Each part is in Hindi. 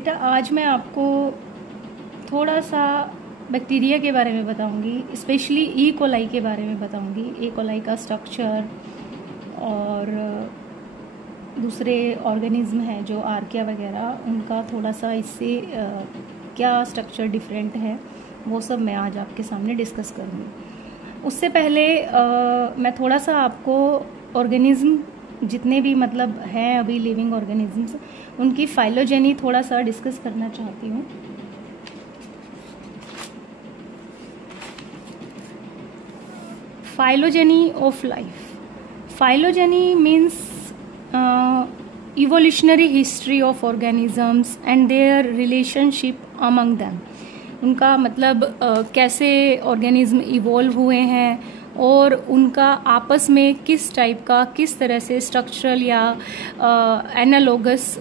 बेटा आज मैं आपको थोड़ा सा बैक्टीरिया के बारे में बताऊंगी, स्पेशली ई कोलाई के बारे में बताऊंगी। ई कोलाई का स्ट्रक्चर और दूसरे ऑर्गेनिज्म हैं जो आर्किया वगैरह, उनका थोड़ा सा इससे क्या स्ट्रक्चर डिफरेंट है वो सब मैं आज आपके सामने डिस्कस करूँगी। उससे पहले मैं थोड़ा सा आपको ऑर्गेनिज्म जितने भी मतलब हैं अभी लिविंग ऑर्गेनिजम्स, उनकी फाइलोजेनी थोड़ा सा डिस्कस करना चाहती हूँ। Phylogeny of life. Phylogeny means evolutionary history of organisms and their relationship among them. उनका मतलब कैसे ऑर्गेनिज्म इवॉल्व हुए हैं और उनका आपस में किस टाइप का, किस तरह से स्ट्रक्चरल या एनालोगस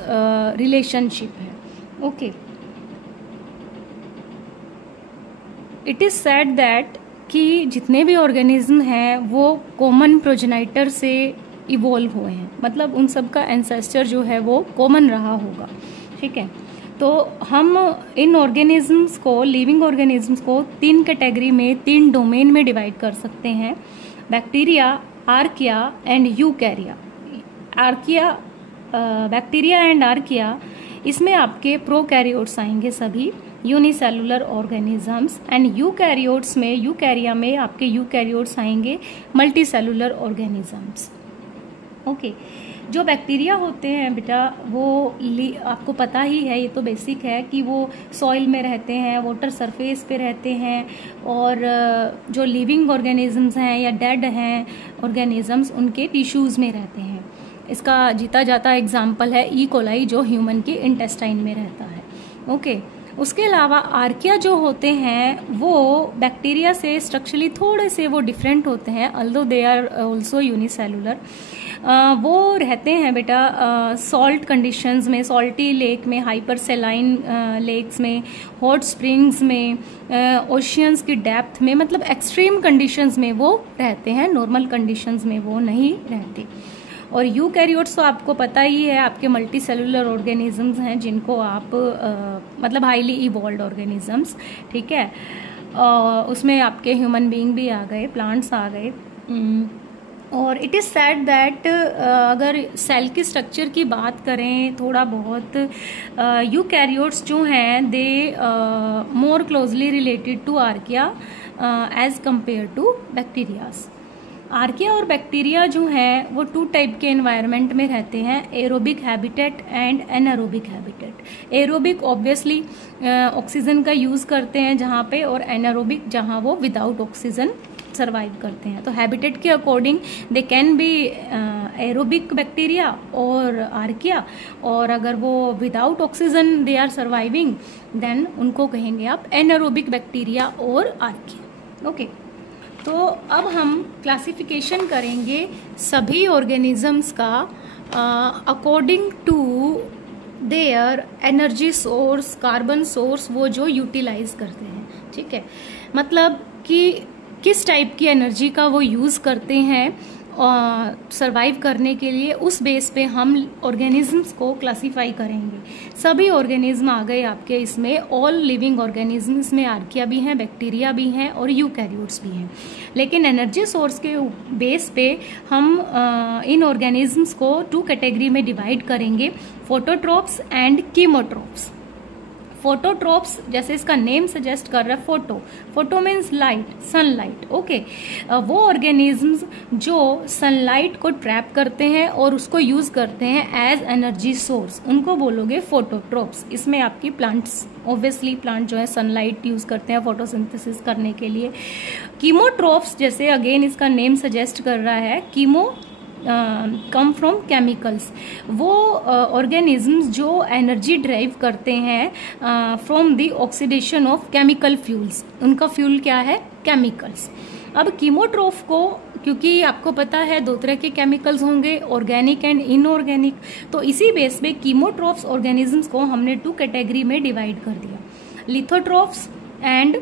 रिलेशनशिप है। Okay, it is said that कि जितने भी ऑर्गेनिज्म हैं वो कॉमन प्रोजेनाइटर से इवॉल्व हुए हैं, मतलब उन सब का एंसेस्टर जो है वो कॉमन रहा होगा। ठीक है, तो हम इन ऑर्गेनिजम्स को, लिविंग ऑर्गेनिजम्स को तीन कैटेगरी में, तीन डोमेन में डिवाइड कर सकते हैं: bacteria, archaea and यूकैरिया। Archaea, bacteria and archaea, इसमें आपके प्रोकैरियोट्स आएंगे, सभी यूनिसेलुलर ऑर्गेनिजम्स। एंड यूकैरियोट्स में, यूकैरिया में आपके यूकैरियोट्स आएंगे मल्टीसेलुलर ऑर्गेनिजम्स। ओके, जो बैक्टीरिया होते हैं बेटा वो आपको पता ही है, ये तो बेसिक है कि वो सॉइल में रहते हैं, वाटर सरफेस पे रहते हैं, और जो लिविंग ऑर्गेनिजम्स हैं या डेड हैं ऑर्गेनिजम्स, उनके टिश्यूज़ में रहते हैं। इसका जीता जाता एग्जाम्पल है ई कोलाई, जो ह्यूमन के इंटेस्टाइन में रहता है। ओके, उसके अलावा आर्किया जो होते हैं वो बैक्टीरिया से स्ट्रक्चरली थोड़े से वो डिफरेंट होते हैं, although they are also unicellular. वो रहते हैं बेटा सॉल्ट कंडीशंस में, सॉल्टी लेक में, हाइपर सेलाइन लेक्स में, हॉट स्प्रिंग्स में, ओशियंस की डेप्थ में, मतलब एक्सट्रीम कंडीशंस में वो रहते हैं, नॉर्मल कंडीशंस में वो नहीं रहते। और यूकैरियोट्स तो आपको पता ही है, आपके मल्टी सेलुलर ऑर्गेनिजम्स हैं जिनको आप मतलब हाईली इवॉल्व्ड ऑर्गेनिजम्स। ठीक है, उसमें आपके ह्यूमन बीइंग भी आ गए, प्लांट्स आ गए। और इट इज़ सैड दैट अगर सेल की स्ट्रक्चर की बात करें थोड़ा बहुत, यूकैरियोट्स जो हैं they more closely related to archaea as compared to bacterias. Archaea और बैक्टीरिया जो हैं वो टू टाइप के एनवायरनमेंट में रहते हैं: aerobic habitat and anaerobic habitat. Aerobic obviously oxygen का यूज करते हैं जहाँ पे, और एनारोबिक जहाँ वो विदाउट ऑक्सीजन सर्वाइव करते हैं। तो हैबिटेट के according they can be aerobic bacteria और आर्किया, और अगर वो without oxygen they are surviving then उनको कहेंगे आप एनारोबिक बैक्टीरिया और आर्किया। ओके, तो अब हम क्लासिफिकेशन करेंगे सभी ऑर्गेनिजम्स का according to their energy source, carbon source वो जो यूटिलाइज करते हैं। ठीक है, मतलब कि किस टाइप की एनर्जी का वो यूज़ करते हैं सरवाइव करने के लिए, उस बेस पे हम ऑर्गेनिजम्स को क्लासीफाई करेंगे। सभी ऑर्गेनिज्म आ गए आपके इसमें, ऑल लिविंग ऑर्गेनिजम्स में आर्किया भी हैं, बैक्टीरिया भी हैं और यूकैरियोट्स भी हैं। लेकिन एनर्जी सोर्स के बेस पे हम इन ऑर्गेनिजम्स को टू कैटेगरी में डिवाइड करेंगे: फोटोट्रोप्स एंड कीमोट्रोप्स। फोटोट्रोप्स, जैसे इसका नेम सजेस्ट कर रहा है, photo means light, sunlight. Okay, वो ऑर्गेनिजम्स जो सनलाइट को ट्रैप करते हैं और उसको यूज करते हैं एज एनर्जी सोर्स, उनको बोलोगे फोटोट्रोप्स। इसमें आपकी प्लांट्स, ऑब्वियसली प्लांट जो है सनलाइट यूज करते हैं फोटोसिंथेसिस करने के लिए। कीमोट्रोप्स, जैसे अगेन इसका नेम सजेस्ट कर रहा है, कीमो कम फ्रॉम केमिकल्स। वो ऑर्गेनिजम्स जो एनर्जी ड्राइव करते हैं from the oxidation of chemical fuels, उनका फ्यूल क्या है? केमिकल्स। अब कीमोट्रोफ को, क्योंकि आपको पता है दो तरह के केमिकल्स होंगे, ऑर्गेनिक एंड इनऑर्गेनिक, तो इसी बेस पे कीमोट्रोफ्स ऑर्गेनिजम्स को हमने टू कैटेगरी में डिवाइड कर दिया: लिथोट्रोफ्स एंड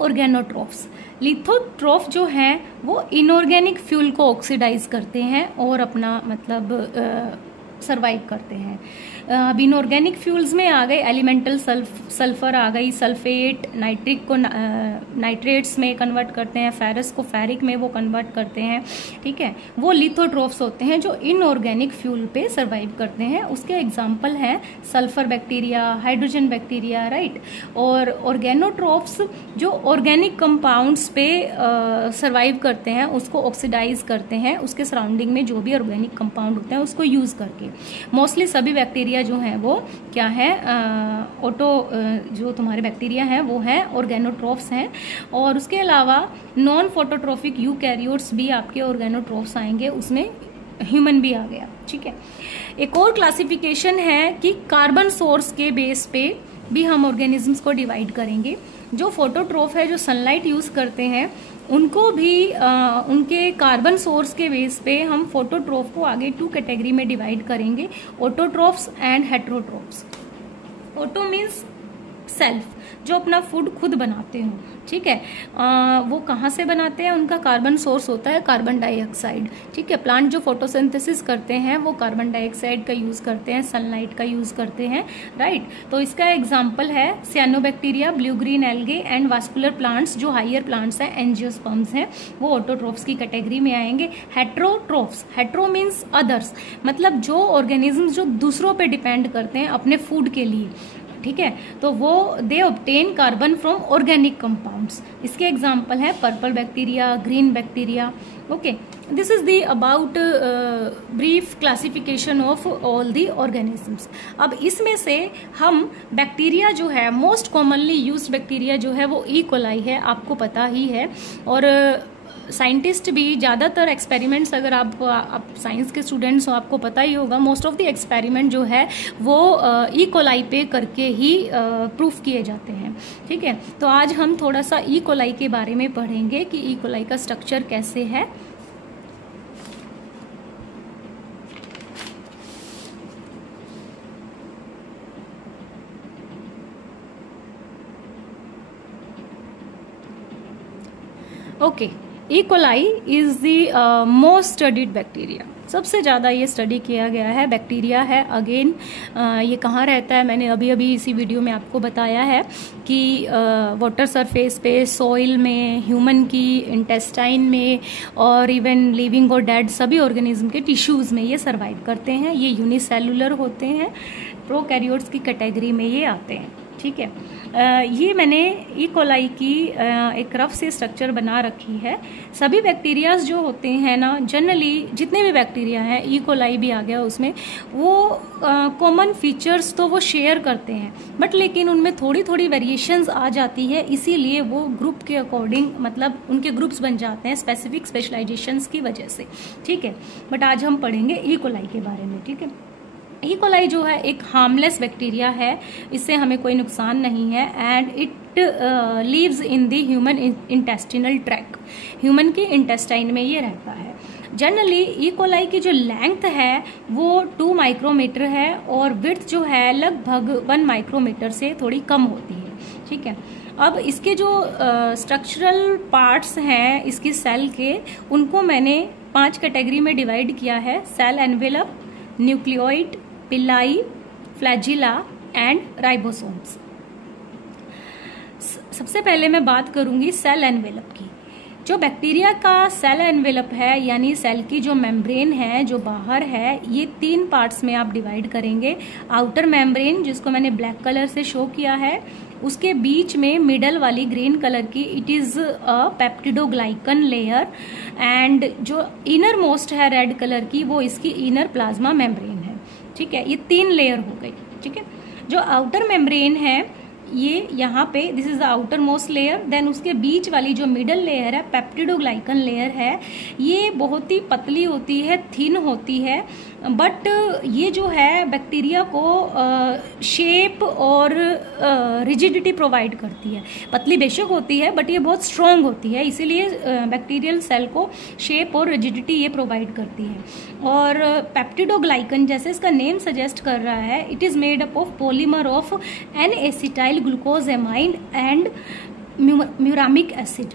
ऑर्गेनोट्रोफ्स। लिथोट्रोफ जो हैं वो इनऑर्गेनिक फ्यूल को ऑक्सीडाइज करते हैं और अपना मतलब सरवाइव करते हैं। अब इनऑर्गेनिक फ्यूल्स में आ गए एलिमेंटल सल्फर आ गई, सल्फेट, नाइट्रिक को नाइट्रेट्स में कन्वर्ट करते हैं, फेरस को फेरिक में वो कन्वर्ट करते हैं, ठीक है। वो लिथोट्रोफ्स होते हैं जो इनऑर्गेनिक फ्यूल पे सर्वाइव करते हैं। उसके एग्जाम्पल हैं sulphur bacteria, hydrogen bacteria, right. और ऑर्गेनोट्रोफ्स जो ऑर्गेनिक कंपाउंड्स पे सर्वाइव करते हैं, उसको ऑक्सीडाइज करते हैं, उसके सराउंडिंग में जो भी ऑर्गेनिक कंपाउंड होते हैं उसको यूज करके। मोस्टली सभी बैक्टीरिया जो हैं वो क्या है, जो तुम्हारे बैक्टीरिया हैं वो हैं ऑर्गेनोट्रोफ्स हैं। और उसके अलावा नॉन फोटोट्रोफिक यूकैरियोट्स भी आपके ऑर्गेनोट्रोफ्स आएंगे, उसमें ह्यूमन भी आ गया, ठीक है। एक और क्लासिफिकेशन है कि कार्बन सोर्स के बेस पे भी हम ऑर्गेनिजम्स को डिवाइड करेंगे। जो फोटोट्रोफ है, जो सनलाइट यूज करते हैं, उनको भी उनके कार्बन सोर्स के बेस पे हम फोटोट्रोफ को आगे 2 कैटेगरी में डिवाइड करेंगे, autotrophs and हेटेरोट्रोफ्स। Auto means self, जो अपना फूड खुद बनाते हो, ठीक है। वो कहाँ से बनाते हैं, उनका कार्बन सोर्स होता है कार्बन डाइऑक्साइड, ठीक है। प्लांट जो फोटोसिंथेसिस करते हैं वो कार्बन डाइऑक्साइड का यूज करते हैं, सनलाइट का यूज करते हैं, राइट। तो इसका एग्जांपल है सियानोबैक्टीरिया, blue green algae and vascular plants, जो हायर प्लांट्स हैं, एंजियोस्पर्म्स हैं, वो ऑटोट्रोफ्स की कैटेगरी में आएंगे। हेटेरोट्रोफ्स, हेटेरो मीन्स अदर्स, मतलब जो ऑर्गेनिजम्स जो दूसरों पे डिपेंड करते हैं अपने फूड के लिए, ठीक है। तो वो they obtain carbon from organic compounds. इसके एग्जांपल है purple bacteria, green bacteria, okay. This is the about brief classification of all the organisms. अब इसमें से हम बैक्टीरिया जो है, मोस्ट कॉमनली यूज्ड बैक्टीरिया जो है वो ई कोलाई है, आपको पता ही है। और साइंटिस्ट भी ज़्यादातर एक्सपेरिमेंट्स, अगर आप साइंस के स्टूडेंट्स हो आपको पता ही होगा, मोस्ट ऑफ द एक्सपेरिमेंट जो है वो ई कोलाई पे करके ही प्रूफ किए जाते हैं, ठीक है। तो आज हम थोड़ा सा ई कोलाई के बारे में पढ़ेंगे कि ई कोलाई का स्ट्रक्चर कैसे है। Okay, E coli is the most studied bacteria, सबसे ज़्यादा ये स्टडी किया गया है बैक्टीरिया है। अगेन ये कहाँ रहता है, मैंने अभी अभी इसी वीडियो में आपको बताया है कि वाटर सरफेस पे, सॉइल में, ह्यूमन की इंटेस्टाइन में, और इवन लिविंग और डेड सभी ऑर्गेनिज्म के टिश्यूज़ में ये सर्वाइव करते हैं। ये यूनिसेलुलर होते हैं, प्रोकैरियोट्स की कैटेगरी में ये आते हैं, ठीक है। ये मैंने ई कोलाई की एक रफ से स्ट्रक्चर बना रखी है। सभी बैक्टीरियाज जो होते हैं ना, जनरली जितने भी बैक्टीरिया हैं, ई कोलाई भी आ गया उसमें, वो कॉमन फीचर्स तो वो शेयर करते हैं, बट लेकिन उनमें थोड़ी थोड़ी वेरिएशंस आ जाती है, इसीलिए वो ग्रुप के अकॉर्डिंग, मतलब उनके ग्रुप्स बन जाते हैं स्पेसिफिक स्पेशलाइजेशंस की वजह से, ठीक है। बट आज हम पढ़ेंगे ई कोलाई के बारे में, ठीक है। ई कोलाई जो है एक हार्मलेस बैक्टीरिया है, इससे हमें कोई नुकसान नहीं है, and it leaves in the human intestinal track, human के इंटेस्टाइन में ये रहता है। जनरली ई कोलाई की जो लेंथ है वो 2 माइक्रोमीटर है, और विड्थ जो है लगभग 1 माइक्रोमीटर से थोड़ी कम होती है, ठीक है। अब इसके जो स्ट्रक्चरल पार्ट्स हैं इसकी सेल के, उनको मैंने 5 कैटेगरी में डिवाइड किया है। सेल एनवेलप, न्यूक्लियोइड, पिलाई, फ्लैजिला एंड राइबोसोम्स। सबसे पहले मैं बात करूंगी सेल एनवेलप की। जो बैक्टीरिया का सेल एनवेलप है, यानी सेल की जो मेम्ब्रेन है, जो बाहर है, ये 3 पार्ट्स में आप डिवाइड करेंगे। आउटर मेम्ब्रेन, जिसको मैंने ब्लैक कलर से शो किया है, उसके बीच में मिडल वाली ग्रीन कलर की, it is a peptidoglycan layer, and जो इनर मोस्ट है रेड कलर की, वो इसकी इनर प्लाज्मा मेम्ब्रेन है, ठीक है। ये 3 लेयर हो गई, ठीक है। जो आउटर मेम्ब्रेन है ये यहाँ पे, this is the outer most layer, then उसके बीच वाली जो मिडल लेयर है, पेप्टिडोग्लाइकन लेयर है, ये बहुत ही पतली होती है, थिन होती है, बट ये जो है बैक्टीरिया को शेप और रिजिडिटी प्रोवाइड करती है। पतली बेशक होती है बट ये बहुत स्ट्रॉन्ग होती है, इसीलिए बैक्टीरियल सेल को शेप और रिजिडिटी ये प्रोवाइड करती है। और पेप्टिडोग्लाइकन, जैसे इसका नेम सजेस्ट कर रहा है, it is made up of polymer of N acetyl glucosamine and muramic acid.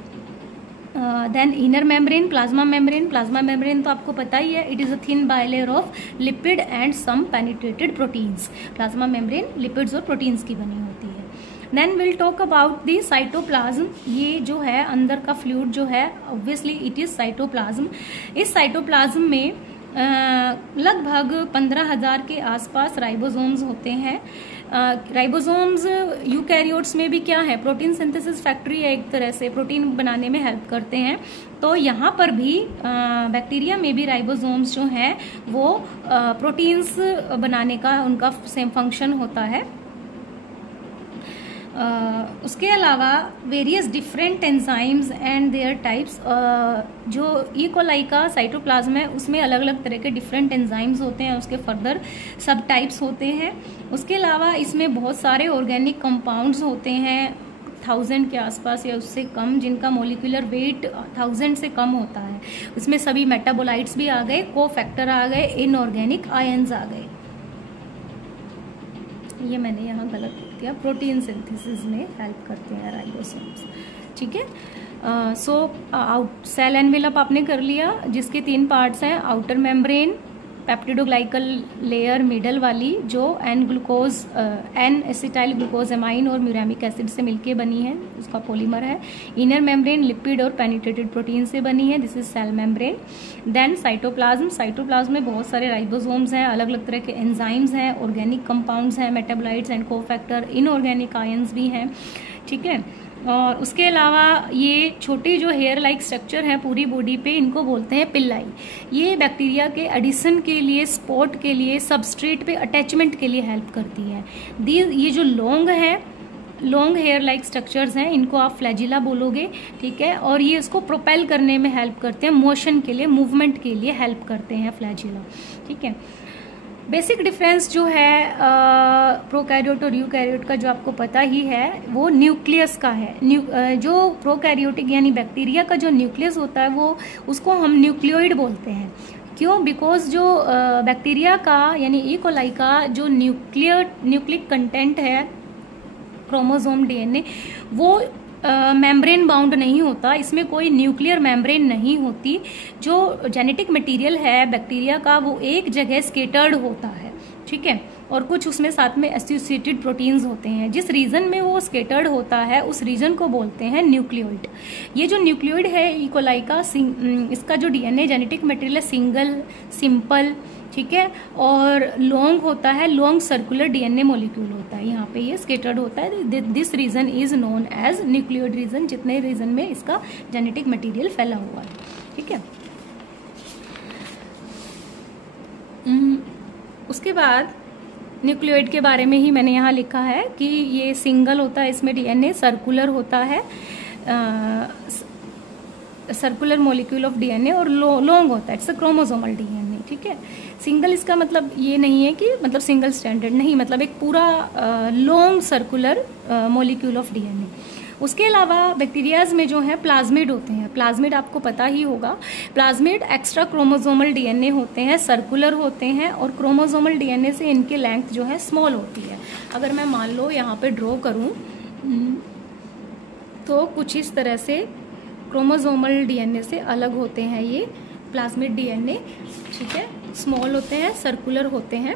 Then inner membrane, plasma membrane. Plasma membrane तो आपको पता ही है, it is a thin bilayer of lipid and some penetrated proteins. Plasma membrane lipids और प्रोटीन्स की बनी होती है। Then will talk about the cytoplasm. ये जो है अंदर का फ्लूइड जो है, ऑब्वियसली इट इज साइटोप्लाज्म। इस साइटोप्लाज्म में लगभग 15,000 के आसपास राइबोसोम्स होते हैं। राइबोसोम्स यूकैरियोट्स में भी क्या है, प्रोटीन सिंथेसिस फैक्ट्री है, एक तरह से प्रोटीन बनाने में हेल्प करते हैं। तो यहाँ पर भी बैक्टीरिया में भी राइबोसोम्स जो हैं वो प्रोटीन्स बनाने का उनका सेम फंक्शन होता है। उसके अलावा various different enzymes and there types. जो ई कोलाई का साइटोप्लाज्म है उसमें अलग अलग तरह के डिफरेंट एंजाइम्स होते हैं, उसके फर्दर सब टाइप्स होते हैं। उसके अलावा इसमें बहुत सारे ऑर्गेनिक कंपाउंड्स होते हैं, 1000 के आसपास या उससे कम, जिनका मोलिकुलर वेट 1000 से कम होता है। उसमें सभी मेटाबोलाइट्स भी आ गए, कोफैक्टर आ गए, इनऑर्गेनिक आयंस आ गए। ये मैंने यहाँ गलत लिख दिया, प्रोटीन सिंथेसिस में हेल्प करते हैं राइबोसोम्स। ठीक है। सो सेल एनवेलप आपने कर लिया, जिसके 3 पार्ट्स हैं, outer membrane, peptidoglycan layer middle वाली जो एन एसिटाइल ग्लूकोजामाइन और म्यूरामिक एसिड से मिलके बनी है, उसका पॉलीमर है। इनर मेम्ब्रेन लिपिड और पेनिट्रेटेड प्रोटीन से बनी है, this is cell membrane. Then cytoplasm. Cytoplasm में बहुत सारे राइबोसोम्स हैं, अलग अलग तरह के एंजाइम्स हैं, ऑर्गेनिक कंपाउंड्स हैं, metabolites and cofactor, inorganic ions भी हैं। ठीक है। और उसके अलावा ये छोटे जो हेयर लाइक स्ट्रक्चर है पूरी बॉडी पे, इनको बोलते हैं पिल्लाई। ये बैक्टीरिया के एडिशन के लिए, स्पॉट के लिए, सबस्ट्रेट पे अटैचमेंट के लिए हेल्प करती है। ये जो लॉन्ग हेयर लाइक स्ट्रक्चर्स हैं, इनको आप फ्लैजिला बोलोगे। ठीक है। और ये इसको प्रोपेल करने में हेल्प करते हैं, मोशन के लिए, मूवमेंट के लिए हेल्प करते हैं फ्लैजिला। ठीक है। बेसिक डिफरेंस जो है प्रोकैरियोट और यूकैरियोट का, जो आपको पता ही है, वो न्यूक्लियस का है। जो प्रोकैरियोटिक यानी बैक्टीरिया का जो न्यूक्लियस होता है वो, उसको हम न्यूक्लियोइड बोलते हैं। क्यों? बिकॉज जो बैक्टीरिया का यानी ई कोलाई का जो न्यूक्लिक कंटेंट है, क्रोमोसोम डीएनए, वो मेम्ब्रेन बाउंड नहीं होता, इसमें कोई न्यूक्लियर मेम्ब्रेन नहीं होती। जो जेनेटिक मटेरियल है बैक्टीरिया का वो एक जगह स्केटर्ड होता है। ठीक है। और कुछ उसमें साथ में एसोसिएटेड प्रोटीन्स होते हैं। जिस रीजन में वो स्केटर्ड होता है उस रीजन को बोलते हैं न्यूक्लियोइड। ये जो न्यूक्लियोइड है ई कोलाई का, इसका जो डीएनए जेनेटिक मटेरियल है सिंगल, सिंपल, ठीक है, और लॉन्ग होता है, लॉन्ग सर्कुलर डीएनए मॉलिक्यूल होता है। यहाँ पे ये स्केटर्ड होता है। This region is known as nucleoid region, जितने रीजन में इसका जेनेटिक मटेरियल फैला हुआ है। ठीक है। उसके बाद न्यूक्लियोइड के बारे में ही मैंने यहाँ लिखा है कि ये सिंगल होता है, इसमें डीएनए सर्कुलर होता है, सर्कुलर मॉलिक्यूल ऑफ डीएनए, और लॉन्ग होता है, इट्स अ क्रोमोसोमल डीएनए। ठीक है। सिंगल इसका मतलब ये नहीं है कि मतलब सिंगल स्टैंडर्ड नहीं, मतलब एक पूरा long circular molecule of DNA. उसके अलावा बैक्टीरियाज में जो है प्लाज्मिड होते हैं। प्लाज्मिड आपको पता ही होगा। प्लाज्मिड एक्स्ट्रा क्रोमोसोमल डीएनए होते हैं, सर्कुलर होते हैं, और क्रोमोसोमल डीएनए से इनकी लेंथ जो है स्मॉल होती है। अगर मैं मान लो यहाँ पे ड्रॉ करूँ तो कुछ इस तरह से क्रोमोसोमल डीएनए से अलग होते हैं ये प्लाज्मिड डीएनए। ठीक है। स्मॉल होते हैं, सर्कुलर होते हैं,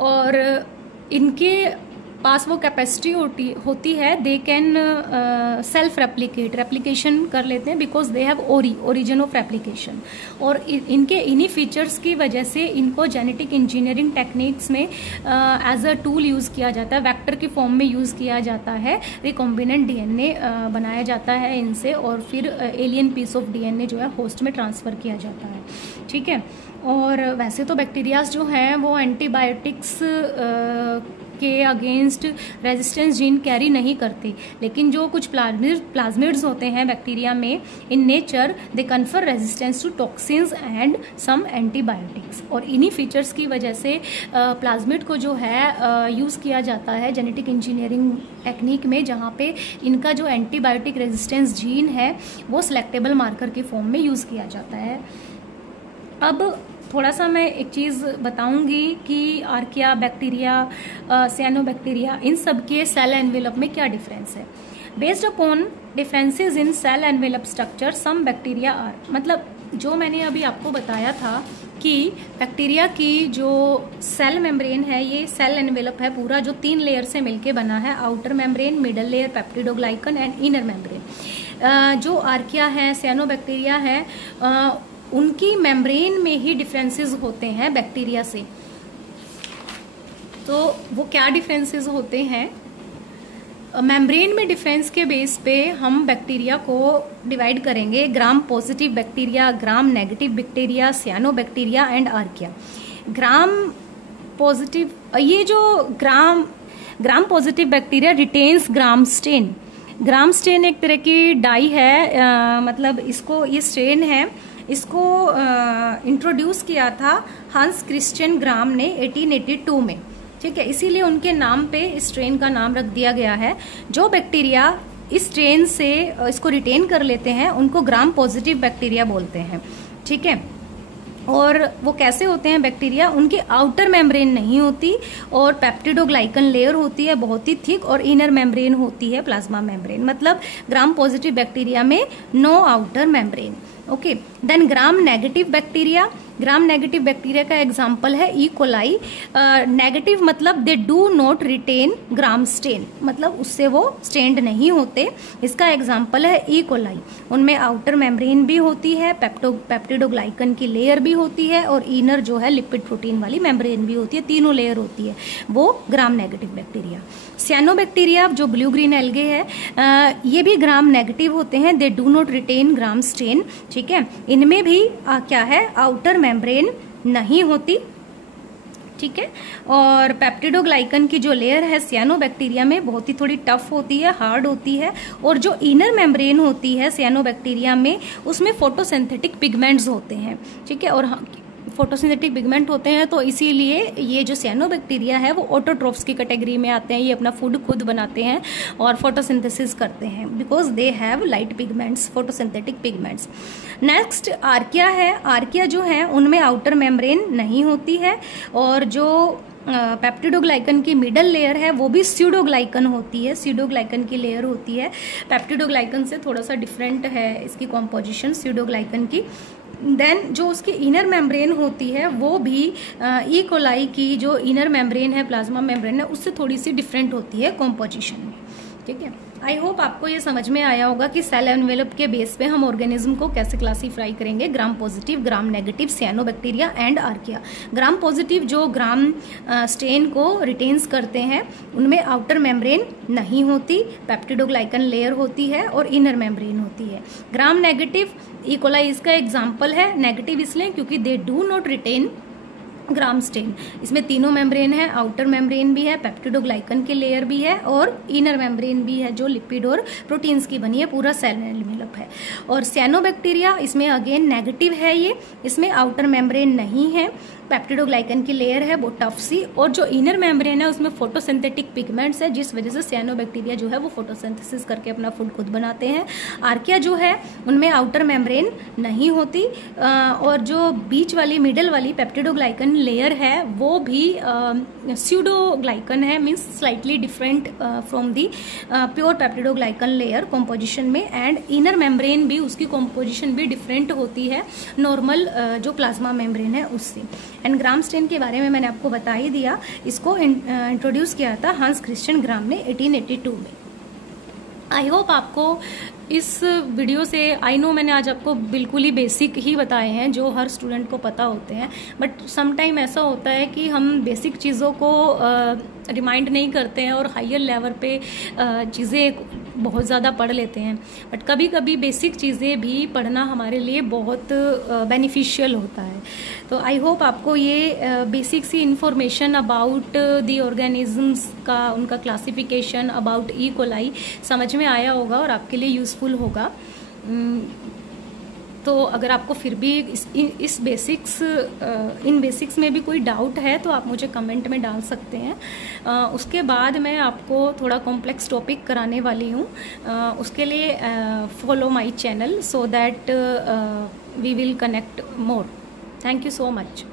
और इनके पास वो कैपेसिटी होती है, दे कैन सेल्फ रेप्लिकेशन कर लेते हैं, because they have origin of replication. और इनके इन्हीं फीचर्स की वजह से इनको जेनेटिक इंजीनियरिंग टेक्निक्स में एज अ टूल यूज किया जाता है, वेक्टर की फॉर्म में यूज किया जाता है। रिकॉम्बिनेंट डीएनए बनाया जाता है इनसे, और फिर एलियन पीस ऑफ डीएनए जो है होस्ट में ट्रांसफर किया जाता है। ठीक है। और वैसे तो बैक्टीरियाज जो हैं वो एंटीबायोटिक्स के अगेंस्ट रेजिस्टेंस जीन कैरी नहीं करते, लेकिन जो कुछ प्लाज्मिड्स होते हैं बैक्टीरिया में, in nature they confer resistance to toxins and some antibiotics. और इन्हीं फीचर्स की वजह से प्लाज्मिड को जो है यूज़ किया जाता है जेनेटिक इंजीनियरिंग टेक्निक में, जहाँ पे इनका जो एंटीबायोटिक रेजिस्टेंस जीन है वो सिलेक्टेबल मार्कर के फॉर्म में यूज़ किया जाता है। अब थोड़ा सा मैं एक चीज़ बताऊंगी कि आर्किया, बैक्टीरिया, सियानोबैक्टीरिया, इन सब के सेल एनवेलप में क्या डिफरेंस है। Based upon differences in cell envelope structure some bacteria are, मतलब जो मैंने अभी आपको बताया था कि बैक्टीरिया की जो सेल मेम्ब्रेन है, ये सेल एनवेलप है पूरा, जो 3 लेयर से मिलके बना है, outer membrane, middle layer peptidoglycan and inner membrane. जो आर्किया है, सियानोबैक्टीरिया है, उनकी मेम्ब्रेन में ही डिफरेंसेस होते हैं बैक्टीरिया से। तो वो क्या डिफरेंसेस होते हैं, मेम्ब्रेन में डिफरेंस के बेस पे हम बैक्टीरिया को डिवाइड करेंगे, ग्राम positive bacteria, gram negative bacteria, सियानोबैक्टीरिया and archaea. Gram positive, ये जो ग्राम पॉजिटिव बैक्टीरिया रिटेन्स ग्राम स्टेन। ग्राम स्टेन एक तरह की डाई है, मतलब इसको, ये स्टेन है, इसको इंट्रोड्यूस किया था हंस क्रिश्चियन ग्राम ने 1882 में, ठीक है। इसीलिए उनके नाम पे इस स्ट्रेन का नाम रख दिया गया है। जो बैक्टीरिया इस स्ट्रेन से इसको रिटेन कर लेते हैं उनको ग्राम पॉजिटिव बैक्टीरिया बोलते हैं, ठीक है। और वो कैसे होते हैं बैक्टीरिया, उनकी आउटर मेम्ब्रेन नहीं होती और पेप्टिडोग्लाइकन लेयर होती है बहुत ही थिक, और इनर मेम्ब्रेन होती है प्लाज्मा मेम्ब्रेन। मतलब ग्राम पॉजिटिव बैक्टीरिया में no outer membrane, okay. Then gram negative bacteria, gram negative bacteria का एग्जाम्पल है ई कोलाई। नेगेटिव मतलब they do not retain gram stain, मतलब उससे वो स्टेन्ड नहीं होते। इसका एग्जाम्पल है ई कोलाई। उनमें आउटर मेम्ब्रेन भी होती है, पेप्टिडोग्लाइकन की लेयर भी होती है, और इनर जो है लिपिड प्रोटीन वाली मेम्ब्रेन भी होती है, तीनों लेयर होती है, वो ग्राम नेगेटिव बैक्टीरिया। सियानोबैक्टीरिया जो ब्लू ग्रीन एल्गे है, ये भी ग्राम नेगेटिव होते हैं, they do not retain gram stain, ठीक है। इनमें भी क्या है, आउटर मेम्ब्रेन नहीं होती, ठीक है। और पेप्टिडोग्लाइकन की जो लेयर है सियानोबैक्टीरिया में बहुत ही थोड़ी टफ होती है, हार्ड होती है, और जो इनर मेम्ब्रेन होती है सियानोबैक्टीरिया में, उसमें फोटोसिंथेटिक पिगमेंट्स होते हैं, ठीक है। और फोटोसिंथेटिक पिगमेंट होते हैं, तो इसीलिए ये जो सियानोबैक्टीरिया है वो ऑटोट्रोफ्स की कैटेगरी में आते हैं। ये अपना फूड खुद बनाते हैं और फोटोसिंथेसिस करते हैं, because they have light pigments, photosynthetic pigments. Next archaea है। आर्किया जो है उनमें आउटर मेम्ब्रेन नहीं होती है, और जो पेप्टिडोग्लाइकन की मिडल लेयर है वो भी स्यूडोग्लाइकन होती है, स्यूडोग्लाइकन की लेयर होती है। पेप्टिडोग्लाइकन से थोड़ा सा डिफरेंट है इसकी कॉम्पोजिशन स्यूडोग्लाइकन की। देन जो उसकी इनर मेम्ब्रेन होती है वो भी ई कोलाई की जो इनर मेम्ब्रेन है, प्लाज्मा मेम्ब्रेन है, उससे थोड़ी सी डिफरेंट होती है कॉम्पोजिशन में, ठीक है। आई होप आपको ये समझ में आया होगा कि सेल एनवेलप के बेस पे हम ऑर्गेनिज्म को कैसे क्लासीफाई करेंगे, gram positive, gram negative, सियानोबैक्टीरिया and archaea. Gram positive जो ग्राम स्टेन को रिटेन्स करते हैं, उनमें आउटर मेम्ब्रेन नहीं होती, पेप्टिडोग्लाइकन लेयर होती है और इनर मेम्ब्रेन होती है। ग्राम नेगेटिव ई कोलाई इसका एग्जाम्पल है, नेगेटिव इसलिए क्योंकि they do not retain gram stain. इसमें तीनों मेम्ब्रेन है, आउटर मेम्ब्रेन भी है, पेप्टिडोग्लाइकन की लेयर भी है, और इनर मेम्ब्रेन भी है जो लिपिड और प्रोटीन्स की बनी है, पूरा सेल एनवेलप है। और सियानोबैक्टीरिया इसमें अगेन नेगेटिव है, ये इसमें आउटर मेम्ब्रेन नहीं है, पेप्टिडोग्लाइकन की लेयर है वो टफ सी, और जो इनर मेम्ब्रेन है उसमें फोटोसिंथेटिक पिगमेंट्स है, जिस वजह से सियानोबैक्टीरिया जो है वो फोटोसिंथेसिस करके अपना फूड खुद बनाते हैं। आर्किया जो है उनमें आउटर मेम्ब्रेन नहीं होती, और जो बीच वाली मिडल वाली पेप्टिडोग्लाइकन लेयर है वो भी स्यूडोग्लाइकन है, means slightly different from the pure peptidoglycan layer composition में, एंड इनर मेम्ब्रेन भी उसकी कॉम्पोजिशन भी डिफरेंट होती है नॉर्मल जो प्लाज्मा मेम्ब्रेन है उससे। एंड ग्राम स्टेन के बारे में मैंने आपको बता ही दिया, इसको इंट्रोड्यूस किया था हंस क्रिश्चियन ग्राम ने 1882 में। आई होप आपको इस वीडियो से, आई नो मैंने आज आपको बिल्कुल ही बेसिक ही बताए हैं जो हर स्टूडेंट को पता होते हैं, बट समटाइम ऐसा होता है कि हम बेसिक चीज़ों को रिमाइंड नहीं करते हैं और हायर लेवल पे चीज़ें बहुत ज़्यादा पढ़ लेते हैं, बट कभी कभी बेसिक चीज़ें भी पढ़ना हमारे लिए बहुत बेनिफिशियल होता है। तो आई होप आपको ये बेसिक सी इंफॉर्मेशन अबाउट दी ऑर्गेनिजम्स का, उनका क्लासिफिकेशन, अबाउट ई कोलाई समझ में आया होगा और आपके लिए यूज़फुल होगा। तो अगर आपको फिर भी इस बेसिक्स इन बेसिक्स में भी कोई डाउट है तो आप मुझे कमेंट में डाल सकते हैं। उसके बाद मैं आपको थोड़ा कॉम्प्लेक्स टॉपिक कराने वाली हूँ, उसके लिए follow my channel so that we will connect more. Thank you so much.